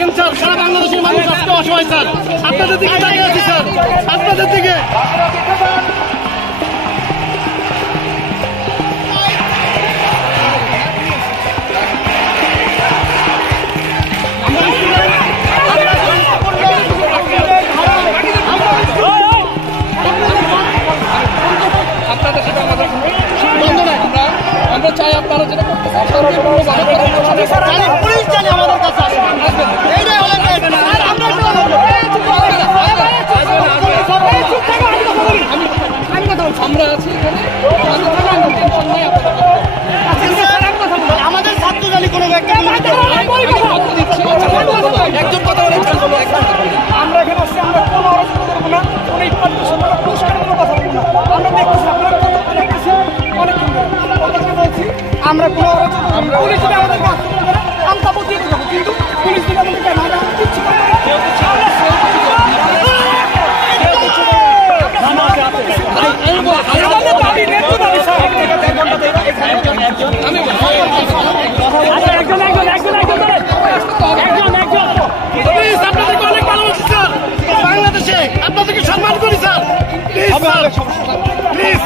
দেখেন স্যার, সারা বাংলাদেশের মানুষ আজকে অসহায় স্যার। আপনাদের দিকে তাকিয়ে আছি স্যার, আপনাদের দিকে। আমরা চাই আপনারা যেটা পুলিশ জানে আমাদের কাছে এইটাই হলেন আমরা আছি আমাদের ছাত্র জানি কোনো একজন কথা বলে আমরা এখানে আসছি, আমরা কোনো আলোচনা করবো না, কোনো ইফতার পুরস্কার কোনো কথা বলবো না। আমরা দেখতেছি আপনারা কত দেখতেছি অনেকক্ষণ ধরে। ওদেরকে বলছি আমরা কোনো আলোচনা, পুলিশ যদি আমাদের কাজ করতে পারে আমরা বলতে যাবো, কিন্তু পুলিশ যদি আমাদেরকে না দেয় কিচ্ছু করবে না। বাংলাদেশে আপনাদেরকে সম্মান করি স্যার। প্লিজ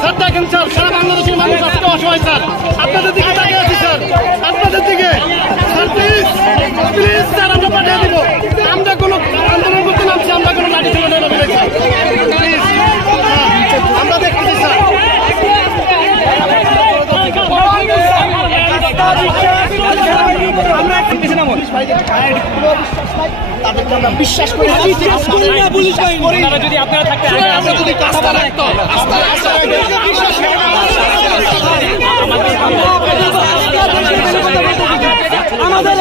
স্যার, দেখেন স্যার, সারা বাংলাদেশের মানুষ আজকে অসহায় স্যার। আপনাদের দিকে তাকিয়ে আছি স্যার, আপনাদের দিকে। স্যার প্লিজ, প্লিজ স্যার, আমরা পাঠিয়ে দিব। আমরা কোনো আন্দোলন করতে নামছি, আমরা কোনো লাঠি ছেলে নেই স্যার। প্লিজ, আমরা দেখতেছি স্যার। তাদেরকে আমরা বিশ্বাস করি না, যদি আপনারা থাকতে যদি কাজটা রাখতো আমাদের